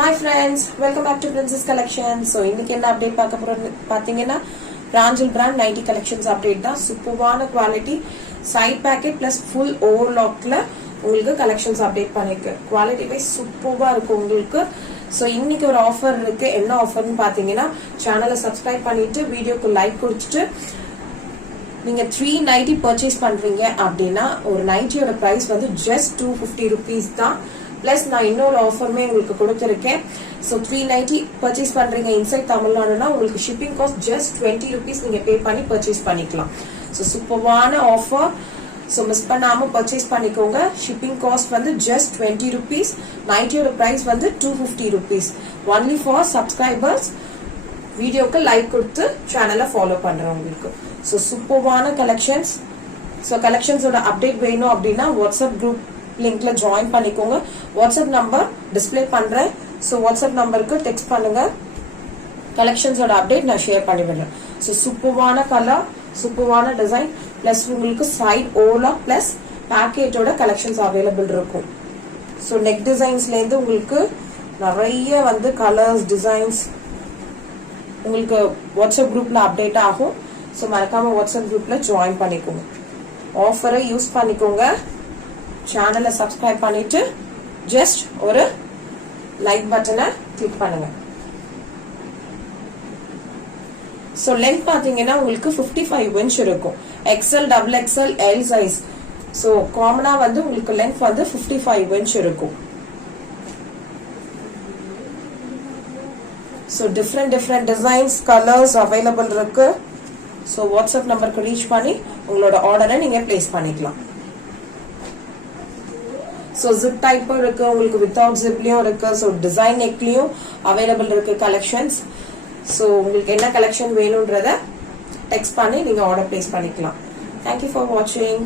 Hi friends, welcome back to Princess Collections. So இன்னைக்கு என்ன update பார்க்க போறோம் பாத்தீங்கன்னா பிராஞ்சல் பிராண்ட் 90 collections அப்டேட் தான். சூப்பரான quality side pocket plus full ஓவர்லாக்ல உங்களுக்கு கலெக்ஷன்ஸ் அப்டேட் பண்ணிருக்கு. குவாலிட்டி வைஸ் சூப்பரா இருக்கு உங்களுக்கு. சோ இன்னைக்கு ஒரு ஆஃபர் இருக்கு. என்ன ஆஃபர்னு பாத்தீங்கன்னா சேனலை சப்ஸ்கிரைப் பண்ணிட்டு வீடியோக்கு லைக் கொடுத்துட்டு நீங்க 390 பர்ச்சேஸ் பண்றீங்க அப்படின்னா ஒரு நைட்டியோட பிரைஸ் வந்து ஜஸ்ட் 250 rupees தான். பிளஸ் நான் இன்னொரு ஆஃபருமே உங்களுக்கு கொடுத்துருக்கேன். ஸோ 390 பர்ச்சேஸ் பண்றீங்க இன்சைட் தமிழ்நாடுனா உங்களுக்கு ஷிப்பிங் காஸ்ட் ஜஸ்ட் 20 rupees நீங்க பே பண்ணி பர்ச்சேஸ் பண்ணிக்கலாம். ஸோ சூப்பரான ஆஃபர். ஸோ மிஸ் பண்ணாம பர்ச்சேஸ் பண்ணிக்கோங்க. ஷிப்பிங் காஸ்ட் வந்து ஜஸ்ட் 20 rupees. நைட்டியோட பிரைஸ் வந்து 250 rupees. Only for subscribers. வீடியோக்கு லைக் கொடுத்து சேனலை ஃபாலோ பண்றவங்களுக்கு. ஸோ சூப்பரான கலெக்ஷன்ஸ். ஸோ கலெக்ஷன்ஸோட அப்டேட் வேணும் அப்படின்னா வாட்ஸ்அப் குரூப் லிங்க்ல ஜாயின் பண்ணிக்கோங்க. வாட்ஸ்அப் நம்பர் டிஸ்பிளே பண்றேன். ஸோ வாட்ஸ்அப் நம்பருக்கு டெக்ஸ்ட் பண்ணுங்க. கலெக்ஷன்ஸோட அப்டேட் நான் ஷேர் பண்ணி விடுறேன். ஸோ சூப்பரான கலர், சூப்பரான டிசைன் பிளஸ் உங்களுக்கு சைட் ஓவர்லாக் பிளஸ் பேக்கேட்டோட கலெக்ஷன்ஸ் அவைலபிள் இருக்கும். ஸோ நெக் டிசைன்ஸ்ல இருந்து உங்களுக்கு நிறைய வந்து கலர்ஸ் டிசைன்ஸ் உங்களுக்கு வாட்ஸ்அப் குரூப்ல அப்டேட் ஆகும். ஸோ மறக்காம வாட்ஸ்அப் குரூப்ல ஜாயின் பண்ணிக்கோங்க. ஆஃபரை யூஸ் பண்ணிக்கோங்க. சேனலை சப்ஸ்கிரைப் பண்ணிட்டு ஜஸ்ட் ஒரு லைக் பட்டனை கிளிக் பண்ணுங்க. ஸோ லென்த் பாத்தீங்கன்னா உங்களுக்கு 55 inch இருக்கும். XL, XXL, L size. So காமனா வந்து உங்களுக்கு லென்த் வந்து 55 inch இருக்கும். So different designs colours available இருக்கு. ஸோ வாட்ஸ்அப் நம்பருக்கு ரீச் பண்ணி உங்களோட ஆர்டரை நீங்க பிளேஸ் பண்ணிக்கலாம். ஸோ ஜிப் டைப்பும் இருக்கு, உங்களுக்கு வித்தவுட் ஜிப்லயும் இருக்கு. ஸோ டிசைன் நெக்லயும் அவைலபிள் இருக்கு கலெக்ஷன்ஸ். ஸோ உங்களுக்கு என்ன கலெக்ஷன் வேணும்ன்றத டெக்ஸ்ட் பண்ணி நீங்க ஆர்டர் பிளேஸ் பண்ணிக்கலாம். தேங்க்யூ ஃபார் வாட்சிங்.